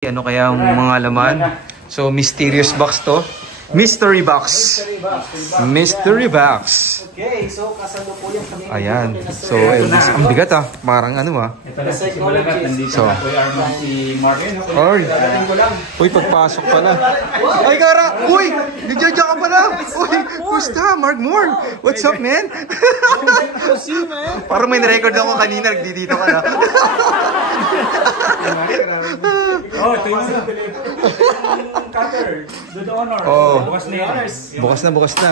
Ano kaya ang mga laman? So, mysterious box to. Mystery box. Mystery box. Okay, so kasalukuyan kami. Ayan. So, ang bigat ah. Parang ano ah. Ito na si Bulagat. Nandito So, na Kuya Arman si Mark. Oy. Uy, pagpasok pala. Ay, Kara! Uy! Nagdadya ka pala! Uy! Gusta, Mark Moore! What's up, man? Parang may record ako kanina. Nagdidito ka na. Oh, ito yung cutter. Do the honor. Oh. Bukas na yan. Bukas na.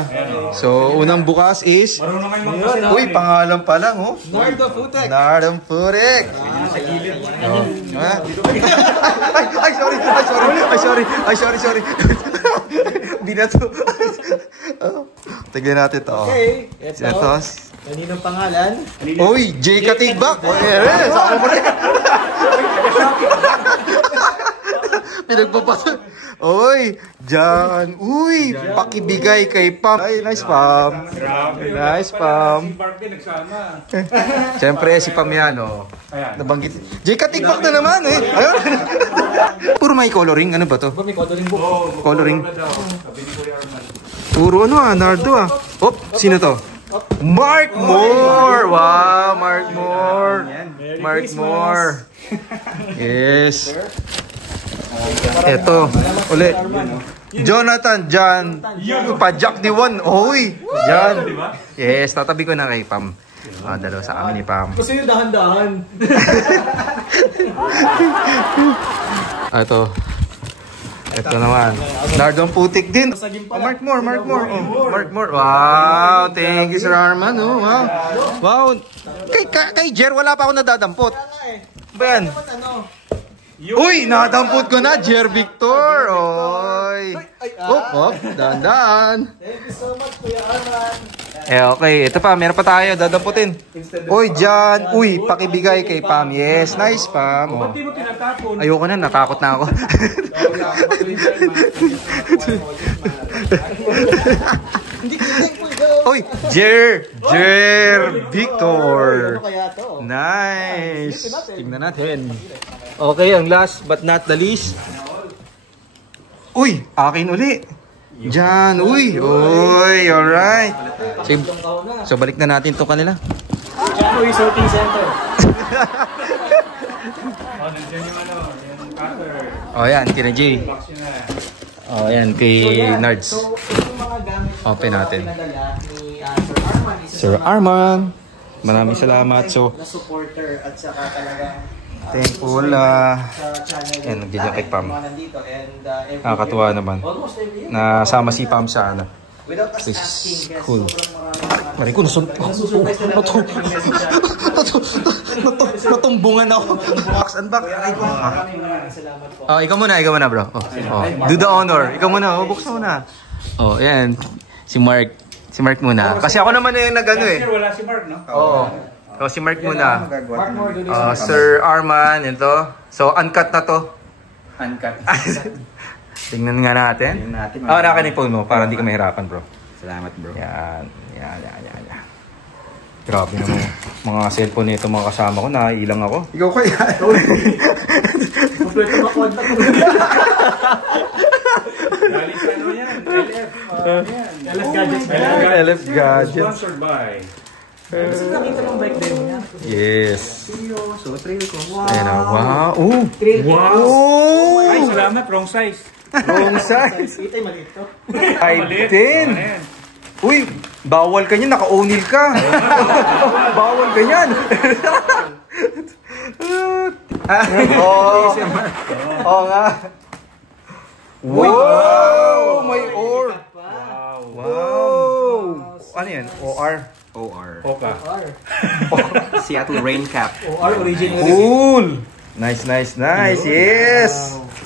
So, unang bukas is... Marunong kayo magpasin. Uy, pangalan pa lang, oh. Nardo Futek. Nardong Putek. Sa gilid. Ay, sorry. Binato. Tignan natin to. Okay, Ito. kaninong pangalan? Uy, J. Katigbak. Saan mo rin? Pinagpapasok. Uy, Jan. Uy, pakibigay kay Pam. Ay, nice Pam. Nice Pam. Si Mark din nagsama. Siyempre, si Pam yan, oh. Ayan. Nabanggit. J. Katigbak na naman, eh. Ayun. Puro may coloring. Ano ba to? May coloring book. Coloring. Sabi ni Kuya Arman. Puro ano ah, Nardo ah. Oh, sino to? Mark Moore! Wow, Mark Moore. Mark Moore. Yes. Eto, uli. Jonathan, Jan. Pa-Jack D1. Uy, Jan. Yes, tatabi ko na kay Pam. Dalawa sa amin ni Pam. Gusto yung dahan-dahan. Ito. Ito naman. Nardong Putik din. Mark Moore. Oh, Mark Moore. Wow, thank you Sir Arman. Oh, wow. Wow. Kay Jer, wala pa ako nadadampot. Ba yan? Uy, nadampot ko na, Jer Victor. Oy. Oh, dahan-dahan. Thank you so much, Kuya Arman. Okay. Ito pa, meron pa tayo. Dadamputin. Uy, Jan. Uy, pakibigay kay Pam. Yes, nice, Pam. Oh. Ba't di mo tinatapon? Ayoko na, natakot na ako. Uy, Jer Victor. Ano kaya to? Nice. Tingnan natin. Okay, ang last but not the least. Uy, akin uli. Jan, uy, alright. So, balik na natin ito kanila. Uy, sorting center. Oh, nandiyan yung ano, yung cutter. Oh, yan, kina Jay. Box yun na. Oh, yan, kay Nards. So, itong mga gamit Open natin. pinadala ni Sir Arman. Sir Arman, maraming salamat. So, na supporter at saka talagang thankful. sa channel. Yan, nagjajakit Pam. Mga nandito and every Nakakatuwa year, naman. almost every year. Nasama si Pam sa ano. Without us This is asking, guys, cool. sobrang Maray ko, natumbungan ako. Box and back. maraming salamat po. Oh, ikaw muna bro. Oh, do the honor. Ikaw muna, buksan mo na. Oh, yan. Si Mark muna. Kasi ako naman yung nag-ano eh. Last year wala si Mark, no? Oo. So, si Mark muna. Mark Moore, do this. Sir Arman, ito. So, uncut na to. Uncut. Tingnan nga natin. Naka ni phone mo para hindi ka mahirapan, bro. Salamat, bro. Yan. Grabe naman. Mga cellphone nito mga kasama ko, naiilang ako. Ikaw ko yan. Kompleto na contact mo. Galing sa ano yan? LF Gadgets. LF Gadgets. Sponsored by. Kasi nakita mong bike din niya. Yes. So, trail ko. Ayan na. Wow. Oh. Wow! Oh. Ay, salamat. Wrong size. Wrong size. Itay, maliit to. Ay, din. Uy, bawal ka niyan. Naka-O'Neal ka. Bawal ka niyan. Oo nga. Wow! May OR. Wow. Ano yan? OR? Oka. Seattle Rain Cap. OR original. Cool. Nice. Yes.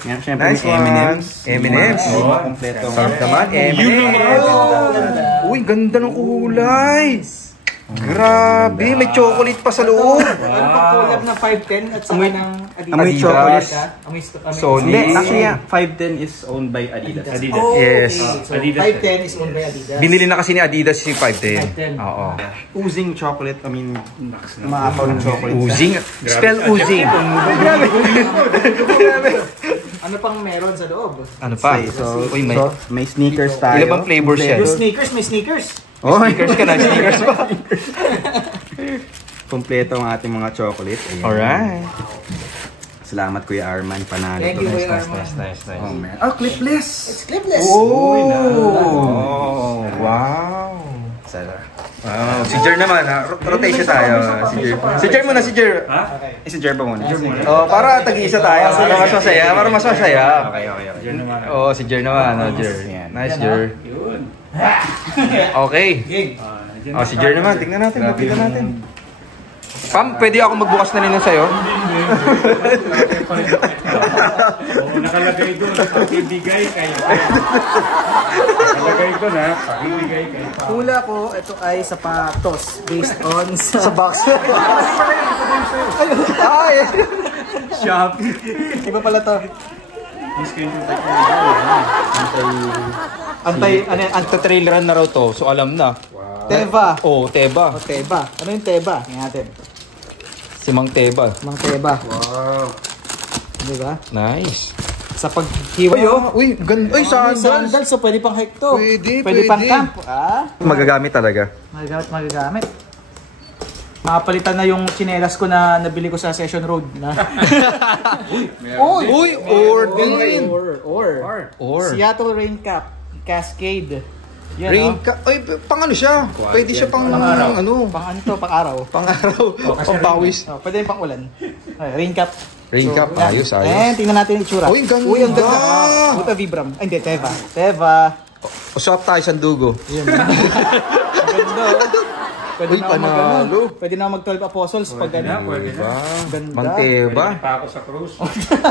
Yan, syempre Nice may one. M&M's. Kompleto. Sarap naman. M&M's. Uy, ganda ng kulay. Grabe, may chocolate pa sa loob. Ano pang collab ng 510 at saka ng Adidas? Amoy chocolate. Solid. Hindi, actually, 510 is owned by Adidas. Adidas. Oh, Yes. okay. So, Adidas. 510 is owned by Adidas. Binili na kasi ni Adidas si 510. 510. Oo. Oozing chocolate, I mean, maapaw ng chocolate. Oozing. Spell oozing. sa loob. Ano pa? So, uy, may... May sneakers tayo. Ilan bang flavors yan? Yung sneakers, may sneakers. Oh, Sneakers ka na, sneakers pa. kompleto ang ating mga chocolate. Ayan. Alright. Salamat Kuya Arman, panalo. Thank you, Kuya Arman. Nice. Oh, man. Oh, clipless! It's clipless. Oh, wow. Sarap. Wow, si Jer naman ha. Rotation tayo. Si Jer muna, si Jer. Ha? Si Jer ba muna? Oh, para tag-isa tayo. Para mas masaya. Para mas masaya. Okay. Diyan naman. Oh, si Jer naman. Oh, Jer. Nice, Jer. Yun. Okay. Diyan Oh, si Jer naman. Tingnan natin. Lapitan natin. Pam, pwede ako magbukas na rin sa'yo? Oo, nakalagay doon. Pakibigay kayo. Nakalagay doon ha. Pakibigay kayo. Hula ko, ito ay sapatos. Based on sa box. Ay! Shopee. Iba pala to. Anti-traileran na raw to. So, alam na. Teva. Oh, Teba. O, Teba. Ano yung Teba? Tingnan natin. Si Mang Teba. Mang Teba. Wow. Di ba? Nice. Sa paghiwa. Uy, ganda. Uy, Sandals. So, pwede pang hike to. Pwede. pang camp. Ah? Magagamit talaga. Magagamit. Makapalitan na yung chinelas ko na nabili ko sa Session Road. Na. Uy, Organ. Or. Seattle Rain Cap. Cascade. Yan, Rain oh. ka. Ay, pang ano siya? Pwede siya pang ano? Pang ano to? Pang araw. Pang araw. Pang pawis. Oh, pwede rin pang ulan. Ay, rain cap. Rain cap. yan. Ayos. Tingnan natin yung itsura. Uy, ganda. Uy, ang ganda. Buta Vibram. Ay, hindi. Teva. O shop tayo sa Dugo. Yan. Ang ganda. Pwede Uy, na ako panalo. pwede na mag 12 apostles pag ano. Pwede na. Ganda. Mang Teba. Pa ako sa cruise.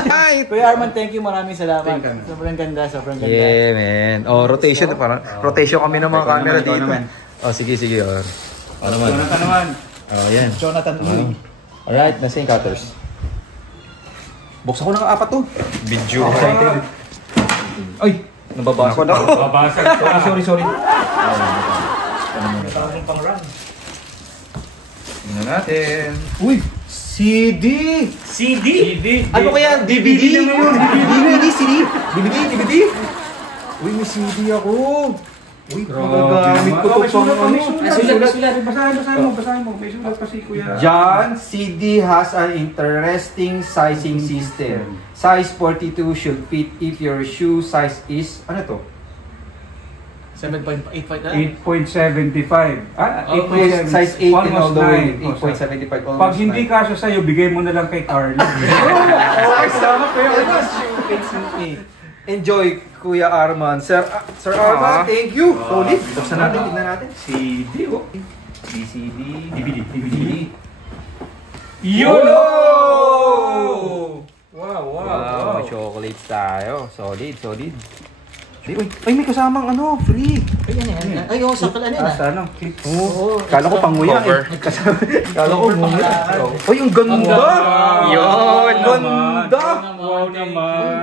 Ay! Kuya Arman, thank you. Maraming salamat. Sobrang ganda. Yeah, man. Oh, rotation. Parang rotation kami ng mga camera ikaw dito. naman. Oh, sige. Oh. Ano naman? Jonathan naman. Oh, yan. Jonathan Uy. Alright, nasa yung cutters. Buksan ko ng apat to. Video. Excited. Ay! Nababasa. Babasag ko. Sorry. Parang pang run. Tingnan natin. Uy! CD! CD. Ano kaya? DVD? CD? DVD? Uy, may CD ako. Uy, Magagamit ko to pang ano. Basahin mo. May sulat pa si Kuya. John, CD has an interesting sizing system. Size 42 should fit if your shoe size is... Ano to? 7.85 na. 8.75. Ah, Size 8 and all the way. 8.75. 8.75 almost. Pag hindi kasya sa'yo, bigay mo na lang kay Carly. Salamat Kuya. Enjoy, Kuya Arman. Sir Arman, thank you. Solid. Buksan natin, tignan natin. CD, oh. DVD. DVD. YOLO! Wow. May chocolates tayo. Solid. Uy, may kasamang ano, free. Ay, yan. Ay, sakal ano yan. Sana, clip. Oo. Kala ko pang nguya. Cover. Kala ko nguya. Uy, ang ganda! Yun, ganda! Wow naman. Ang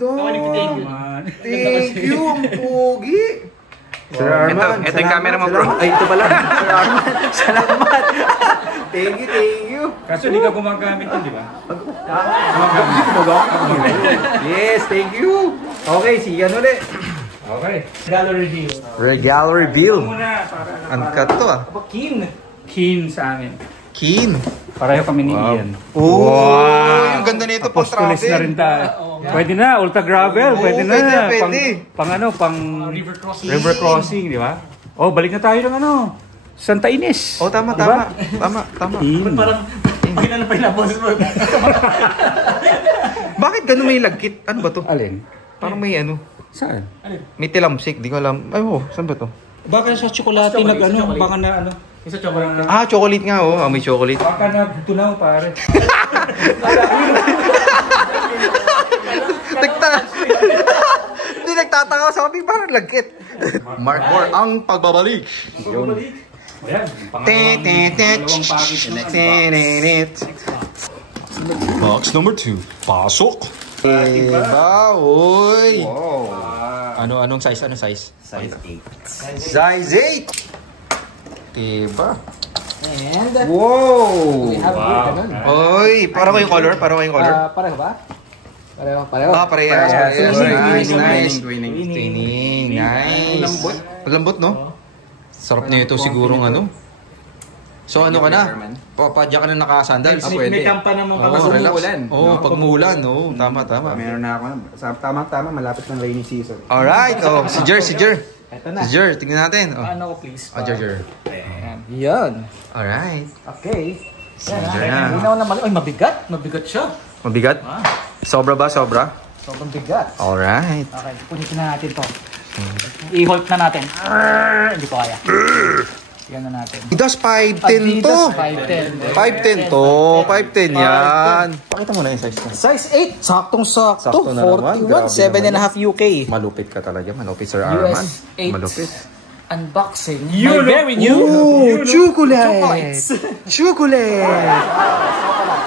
ganda! Naman. Thank you, ang pogi! Sir Arman. Ito yung camera mo, bro. Ay, ito pala. Sir Arman. Salamat. Thank you. Kaso di ka gumagamit yun, di ba? Yes, thank you. Okay, sige ulit. Okay. Gallery view. Regalo reveal. Muna, para Uncut to ah. Kin. keen sa amin. Keen. Pareho kami ni Ian. Wow! Yung ganda nito pang Apostoles na rin travel. tayo. Pwede na, ultra gravel. Pwede na. pwede. Pang River crossing. river crossing, di ba? Oh, balik na tayo ng ano. Santa Ines. Oh, tama. Keen. Parang hindi na napilabos mo. Bakit ganun may lagkit? Ano ba to? Alin? Parang may ano. Saan? May tilamsik. Di ko alam. Ay, saan ba to? Baka sa tsokolate nag ano, baka na ano. Isa chocolate. Ah, chocolate nga oh. May chocolate. Baka nagtunaw pare. Hindi nagtataka. Sabi parang lagkit. Mark Moore, ang pagbabalik. Ayan, pangalawang package na. Box number 2. Pasok. Diba? Uy. Wow. Anong size? Anong size? Size 8. Size 8. Diba? And Wow. we have Wow. ganun. Uy, para ko yung color? Pareho ba? Pareho. Ah, parehas. Nice. Twinning. Nice. Malambot, no? Sarap niyo ito sigurong ano. So ano ka na? Papadya ka na naka-sandals. May kampa naman kami. Oo, relax. umuulan. Oo, pag umuulan. Oo, tama. Meron na ako. Tama, malapit ng rainy season. Alright. Oh, si Jer. Ito na. Si Jer, tingnan natin. Oh. Ano ko please? Jer. Yan. Alright. Okay. Si Jer na. Hindi na naman. Ay, mabigat. Mabigat siya. Mabigat? Sobra ba? Sobra? Sobrang bigat. Alright. Okay, punitin na natin to. I-hold na natin. Hindi ko kaya. Yan na natin. Adidas 510 to. Adidas 510. 510 to. 510 yan. Pakita mo na yung size na. Size 8. Saktong-sakto. Sakto na naman. 41. 7.5 UK. Malupit ka talaga. Malupit, Sir Arman. US 8. Malupit. Unboxing. You My very new. Oh, chocolate! Chocolates. Chocolate!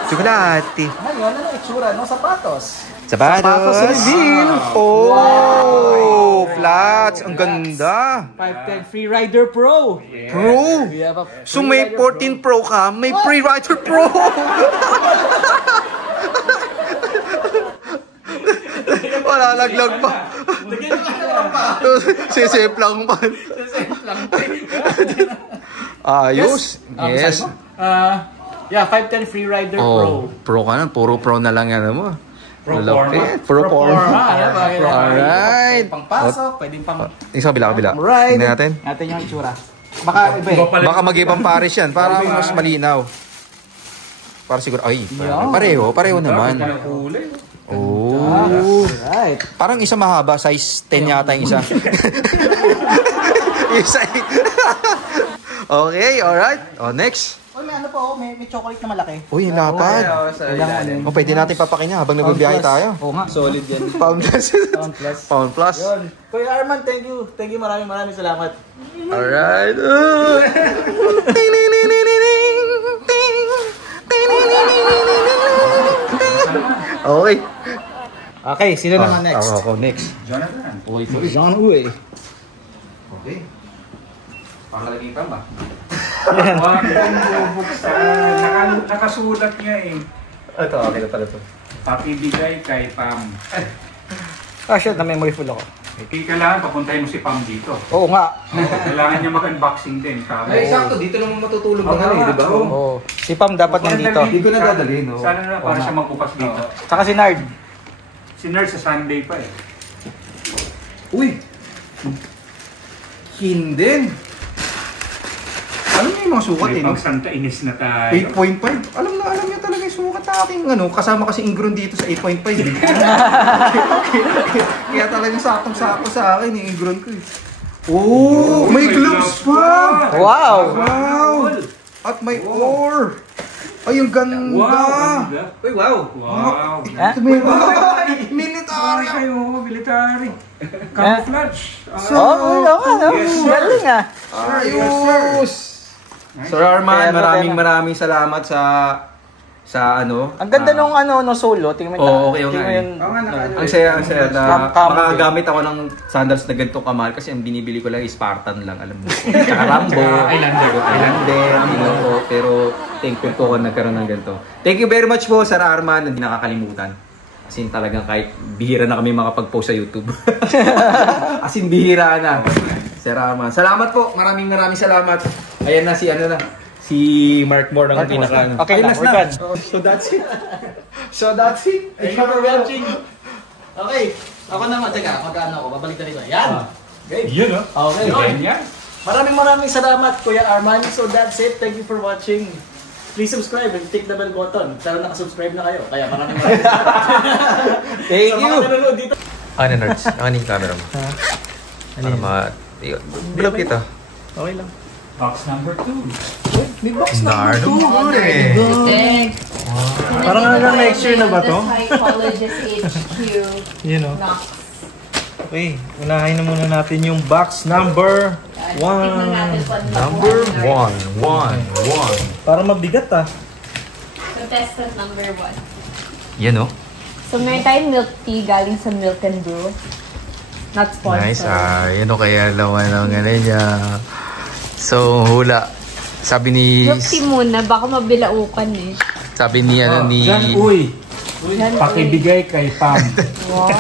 Chocolate! Ngayon, ano itsura ng sapatos? Sapatos! reveal. Oh! Flats! Ang ganda! 510 Freerider Pro. Pro! We have a So may Freerider 14 Pro ka, may Freerider Pro! Wala, laglag pa. Sisip lang pa. Ayos. Yes. Yeah, 510 Freerider Pro. Oh, pro ka na. Puro pro na lang yan mo. Proforma. Proforma. Alright. Pangpasok, pwedeng pang... Isa kabila. Right. Tingnan natin. Natin yung itsura. Baka iba eh. Baka mag-ibang pares yan. Para mas malinaw. Para siguro. Ay, pareho naman. Oh. Right. Parang isa mahaba. Size 10 yata yung isa. Isa. Okay, alright. Oh, next. Uy, may ano po, may chocolate na malaki. Uy, yung lapad. O, pwede natin papakinya habang nagbibiyahe tayo. Oo nga. Solid yan. Pound plus. Pound plus. Pound plus. Yun. Kuya Arman, thank you. Thank you, maraming salamat. Alright. Okay. Okay, sino naman next? Ako, next. Jonathan. John Uy. Okay. Pakalagay ka ba? Huwag kong bubuksan. Nakasulat nga eh. Ito, okay na pala ito. Papibigay kay Pam. Ah, shit, na-memory full ako. Kailangan papuntahin mo si Pam dito. Oo nga. Kailangan niya mag-unboxing din. Ay, sakto. Dito naman matutulog na nga eh, di ba? Oo. Si Pam dapat nandito. Hindi ko na dadalhin, no? Sana na para siya magbukas dito. Saka si Nard. Si Nurse sa Sunday pa eh. Uy! Hindi. Alam niyo yung mga sukat May eh, no? pang Santa Ines na tayo. 8.5. Alam niyo talaga yung sukat na aking ano. Kasama kasi ingron dito sa 8.5 eh. Kaya talagang sakong-sako sa akin yung ingron ko eh. Oh! May gloves pa! Wow! Wow! At may ore! Ay, yung ganda! Wow! Ganda. Uy, wow! Wow! Ito may military! Kayo, military. Camouflage. Oo, no? Galing ah. Ayos! Sir Arman, maraming salamat sa ano. Ang ganda nung solo. Tingnan mo. Oo, okay. Tingnan mo Ang saya na Camo. makagamit ako ng sandals na ganito kamahal kasi ang binibili ko lang is Spartan lang, alam mo. Tsaka Rambo, Islander, pero thankful po ako nagkaroon ng ganito. Thank you very much po, Sir Arman, hindi nakakalimutan. As in talagang kahit bihira na kami makapag-post sa YouTube. As in bihira na. Sir Arman, salamat po. Maraming salamat. Ayan na si Mark Moore ang pinaka. Okay, we're done. So that's it. Thank you for watching. Okay. Ako naman. Teka, magkano ako? Babalik na rito. Yan. Okay. Yun oh. Okay. Yan. Maraming salamat, Kuya Arman. So that's it. Thank you for watching. Please subscribe and click the bell button. Sana nakasubscribe na kayo. Kaya maraming salamat. Thank Sa you. mga nanonood dito. Ano, nerds? Ano yung camera mo? Para bilog kita. Okay lang. Box number 2. May box na. Nardo mo eh. Thanks. Parang hanggang next year na ba to? Psychologist HQ. You know. Knox. Okay, unahin na muna natin yung box number 1. Tingnan natin po ang Number 1. Para mabigat ah. Contestant number 1. Yan o. So, meron tayong milk tea galing sa Milk and Brew. Not sponsored. Nice ah. Yan o kaya lawan ng ganun niya. So, hula. Sabi ni... Milk tea muna, baka mabilaukan eh. Sabi ni ano ni... John Uy. Pakibigay kay Pam. Wow.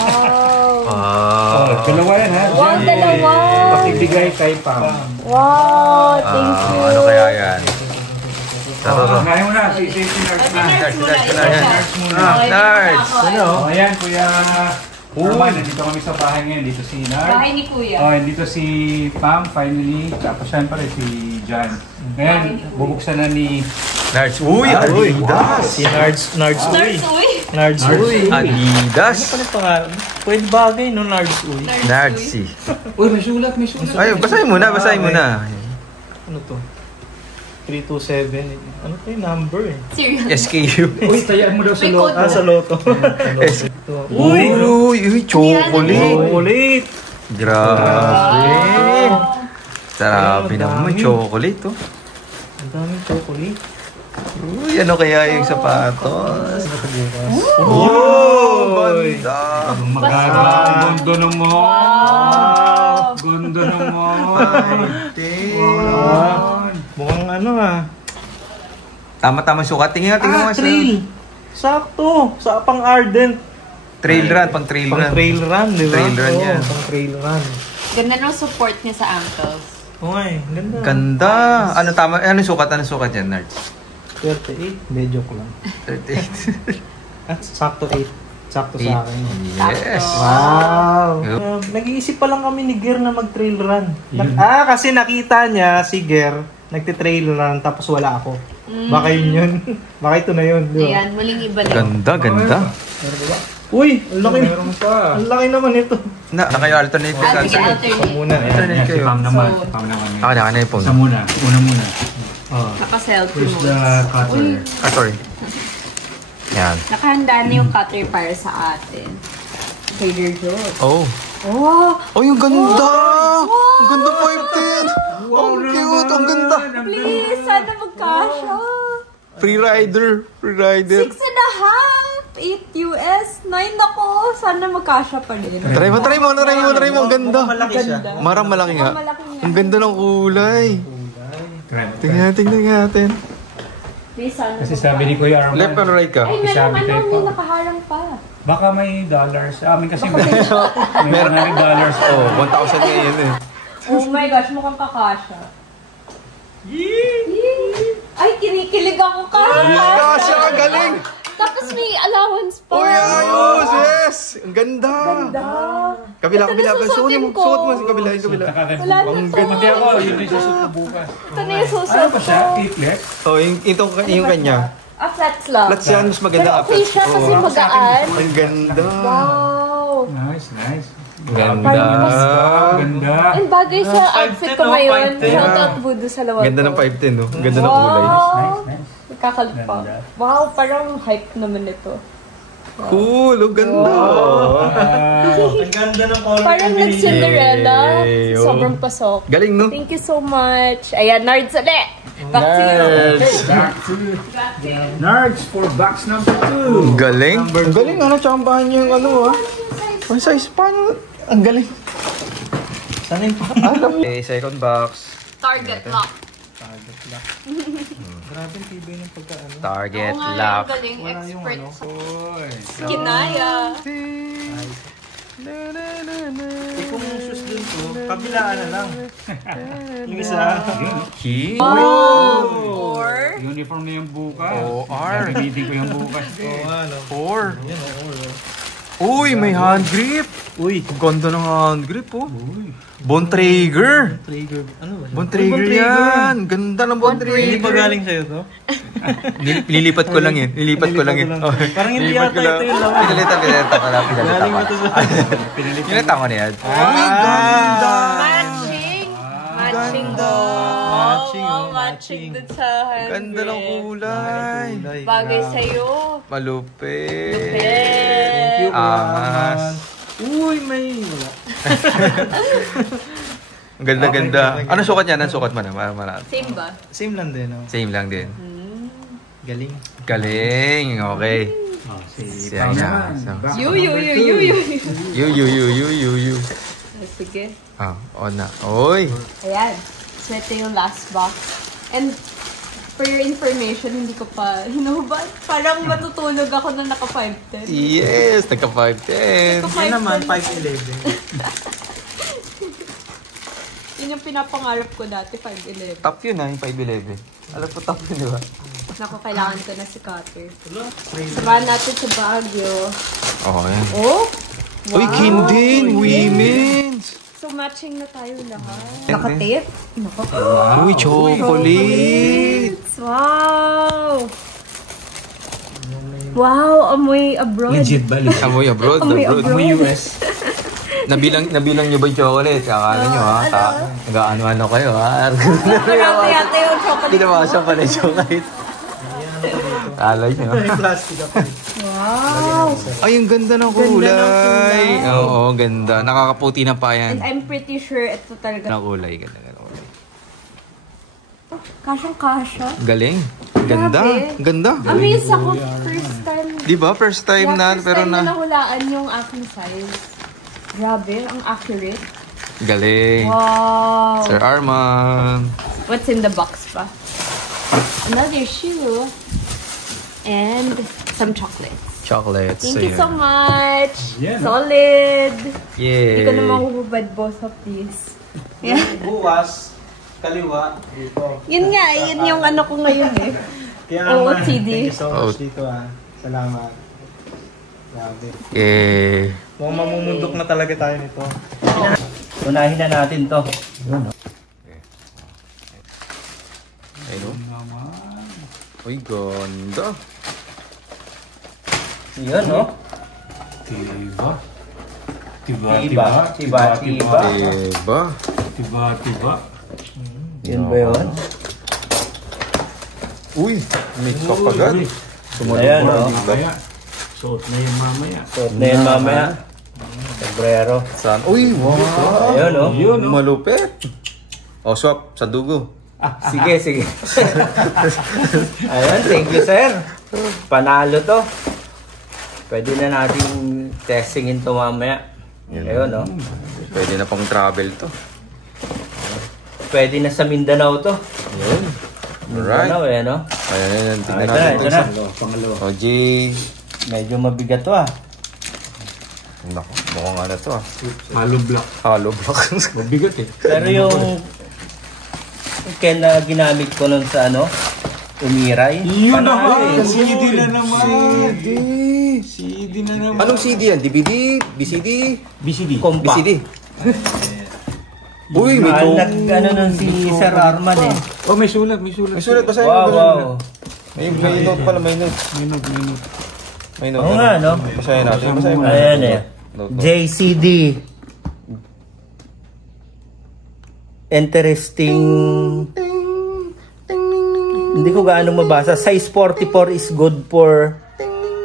Oh, dalawa yan ha. Wow, dalawa. Pakibigay kay Pam. Wow, thank you. Ano kaya yan? Tara. Ngayon mo na, si Nards na. Nards! Oh, ayan, Kuya Arman, nandito kami sa bahay ngayon. Dito si Nards. Bahay ni Kuya. Oh, dito si Pam, finally. Tapos yan pala si John. Ngayon, bubuksan na ni Nards! Uy! Adidas! Si Nards Uy. Uy. Nards Uy. Adidas! Ano pangalan? Pwede bagay no Nards Uy. Nards! Uy, may sulat. Ay, basahin mo na. Ano to? 327. Ano to yung number eh? Serious. SKU. Uy, tayaan mo daw sa May loob. code. Sa loto. Uy! Chocolate! Chocolate! Grabe! Grabe naman, chocolate to. Ang daming chocolate. Uy, ano kaya yung sapatos? Oh! Ganda! Gondo naman. Gondo naman. Mukhang ano ah. Tama-tama sukat. Tingnan mo. Trail! Sakto! Sa pang Ardent. Trail run, pang trail Pang run. trail run, di ba? Trail run Oo, yan. Pang trail run. Ganda ng support niya sa ankles. Oo nga eh, ganda. Ganda! Ano tama? Ano sukat yan, Nards? 38, medyo ko lang. 38. At sakto 8. Sakto sa akin. Yes! Wow! Yup. Nag-iisip pa lang kami ni Ger na mag-trail run. Kasi nakita niya si Ger, nagte-trail run tapos wala ako. Baka yun. Baka ito na yun. Di ba? Ayan, muling ibalik. Ganda. Uy! Ang laki. Meron pa. Ang laki naman ito. Na kayo alternate Ah, sige, cancel. alternate. Muna. Alternate Si kayo. Pam naman. So, Si Pam naman. Ako na yung phone. Isa muna. Una muna. Oh. Naka-selfie Where's mode. the cutter? Sorry. Yan. Nakahanda na yung cutter para sa atin. Trader Joe's. Oh. Oh! Oh, yung ganda! Ang ganda 510! Ang cute! Ang ganda! Please, sana magkasya. Free rider! 6.5! 8 US! 9 ako! Sana magkasya pa rin. Try mo! Ang ganda! Malaki siya. Marang malaki nga. Malaki nga. Ang ganda ng kulay. Tingnan natin. Please, sana Kasi sabi ni Kuya Arman, Left or right ka? Ay, meron Sabi tayo may pa. nakaharang pa. baka may dollars. Amin kasi meron na dollars. Oh, 1,000 ngayon eh. Oh my gosh, mukhang kakasya. Ay, kinikilig ako Kasha, ang galing! Tapos may allowance pa. Uy, ayos! Yes! Ang ganda! Kabila. Ito na susuotin ko. Suot mo sa kabila. Wala na to. Pati ako, yun yung susunod ko bukas. Ito na yung Ano susunod pa ko. siya? Triplet? Oh, yung kanya. Flats lang. Flats yan, mas maganda Pero ka. okay siya kasi magaan. Ang ganda. Wow. Nice. Ganda. Ganda. And bagay sa outfit ko ngayon. 510, Shoutout Voodoo sa lawag ko. Ganda ng 510, no? Ang ganda ng kulay. Nice. Nagkakalit pa. Ganda. Wow, parang hype naman ito. Cool, ang ganda. Ang ganda ng color. Parang nag-Cinderella. Yay, oh. Sobrang pasok. Galing, no? Thank you so much. Ayan, Nards ulit. Back to you. Back to Nerds for box number 2. Galing. Ang galing, ano? Tsambahan niyo yung ano, ah. Ang size, paano? Ang galing. Sana yung Okay, second box. Target lock. Grabe ang tibay ng pagkaano. Target Oo nga, lock. ang galing. Wala yung Expert ano. sa kinaya. Kung yung shoes dun to, kabilaan na lang. Yung isa. Key. Or, Uniform na yung bukas. OR. Gamitin ko yung bukas. Ano? 4. Uy, may hand grip. Uy. Ang ganda ng hand grip, oh. Bontrager. Trigger. Ano ba? Bontrager yan. Ganda ng Bontrager. Hindi pa galing sa'yo to? Nilipat ko lang yun. Nilipat ko lang yun. Oh. Parang hindi Nilipat ko yata lang. ito yung laman. Pinalita ko lang. Galing mo to sa... Pinalita ko na yan. matching. Matching Ganda. Matching, Wow, oh, matching matching. dun sa hand. Ganda ng kulay. Bagay sa'yo. Malupit. Thank you. Angas. Uy, may... Wala. Ang ganda-ganda. Ano sukat niya? Anong sukat mo na? Same ba? Same lang din, oh. Same lang din. Galing. Galing. Okay. Siya Siya. You. Sige. Ah, on na. Oy. Ayan. So, ito yung last box. And For your information, hindi ko pa hinubad. Parang matutulog ako na naka 5'10". Yes, nagka 5'10". Yun naman, 5'11". Yun yung pinapangarap ko dati, 5'11". Top yun yung 5'11". Alam po top yun, di ba? Naku, kailangan ko na si Cutter. Samahan natin sa Baguio. Oo, yan. Oh! Wow! Uy, Kindin! Women's! So, matching na tayo lahat. Naka-tape? Naku. Uy, chocolate! Wow! Wow, amoy abroad. Amoy abroad, Amoy abroad. abroad. US. Nabilang nyo ba yung chocolate? Akala nyo ha? Nag-ano-ano kayo ha? Marami yata yung chocolate. Kinawasa pa na yung chocolate. Alay nyo. Plastic ako. Wow! Ay, ang ganda ng kulay. Oo, ganda. Nakakaputi na pa And yan. I'm pretty sure ito talaga. Ng kulay, ganda ng kulay. Kasyang-kasya. Galing. Ganda. Grabe. Ganda. Amazed ako. First time. Di ba? First time na, First pero time na na. nahulaan yung aking size. Grabe, ang accurate. Galing. Wow! Sir Arman. What's in the box pa? Another shoe. And some chocolates. Chocolates. Thank you Ayan. so much! Yeah. Solid! Hindi ko na Yay. mahuhubad both of these. Yeah. Bukas, kaliwa, dito. Yun nga, yun yung ano ko ngayon eh. Kaya OOTD. thank you so much dito Salamat. Grabe. Eh. Mukhang mamumundok na talaga tayo nito. Unahin na natin to. Ayun. Uy, ganda. Yun, no? Tiba. Tiba. Diba? Tiba. Yun ba yun? Uy, may kapagat. Ayan, no? Mamaya. Suot na yung mamaya. Suot na yun mamaya. Sombrero. Saan? Uy, wow. Ayun, no? Yun, no? Malupit. O, swap sa dugo. Sige. Ayun, thank you, sir. Panalo to. Pwede na natin testingin to mamaya. Ayun, no? Pwede na pang travel to. Pwede na sa Mindanao to. Yun. Alright. Mindanao, eh, no? Ayan, tingnan Ito na, natin ito ito na. Pangalawa. O, G. Medyo mabigat to, ah. Naku, mukhang ano to ah. Hollow block. Hollow block. Mabigat eh. Pero yung kaya na ginamit ko nun sa ano, Umiray. Yun na Panalo, eh. CD na naman. CD. CD na naman. Anong CD yan? DVD? BCD? BCD. Compact. BCD? Uy, may to. Nag-ano nun si Sir Arman, eh. Oh, may sulat. May sulat. May sulat ba sa'yo? Wow. May note pala, may note. May note. Oo nga, no? Basahin natin. Basahin mo. Ayan, eh. Note. JCD. Interesting. Hindi ko gaano mabasa. Size 44 is good for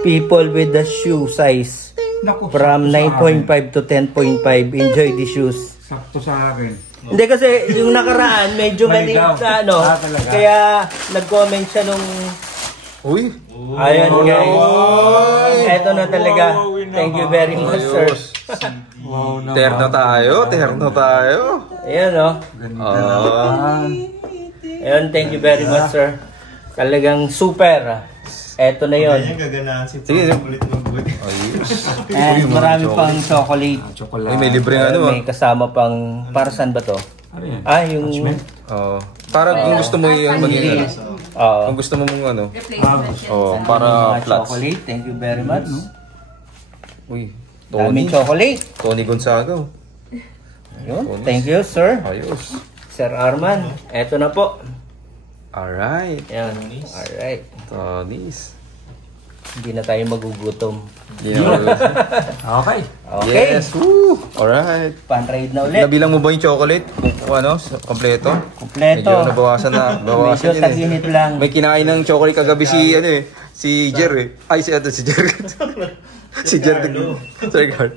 people with the shoe size. Naku, From sakto sa 9.5 to 10.5. Enjoy the shoes. akin. Sakto sa akin. Hindi kasi yung nakaraan medyo Mali maliit daw. na ano. Talaga? Kaya nag-comment siya nung Uy. ayan guys. Eto na talaga. Thank you very much, sir. Ayos. Wow na. Terno tayo. Terno tayo. Ayan, no? Ayun, thank you very much, sir. Talagang super. Eto na yun. Gaganahan si Sige. ulit mag-good. Ayos. And marami pang chocolate. Chocolate. Uy, may libre nga ano ah. May kasama pang, para saan ba to? Ano yan? Ah, yung, Oo. Para kung gusto mo yung maging ano. oo. Kung gusto mo mong ano. Replacement. Oo, para Mga flats. chocolate. Thank you very much. Uy. Tony. Daming chocolate. Tony Gonzaga. oh. Yun. Thank you, sir. Ayos. Sir Arman. Eto na po. Alright. Yan. Alright. Tony's. Hindi na tayo magugutom. Hindi na mag- Okay. Okay. Yes. Woo. Alright. Pan-raid na ulit. Nabilang mo ba yung chocolate? Kung ano? Kompleto? Kompleto. Medyo nabawasan na. Bawasan Medyo yun tag-init lang. May kinain ng chocolate kagabi si ano eh. Si Jer eh. Ay, si Jer. si Jer. Sir Guard.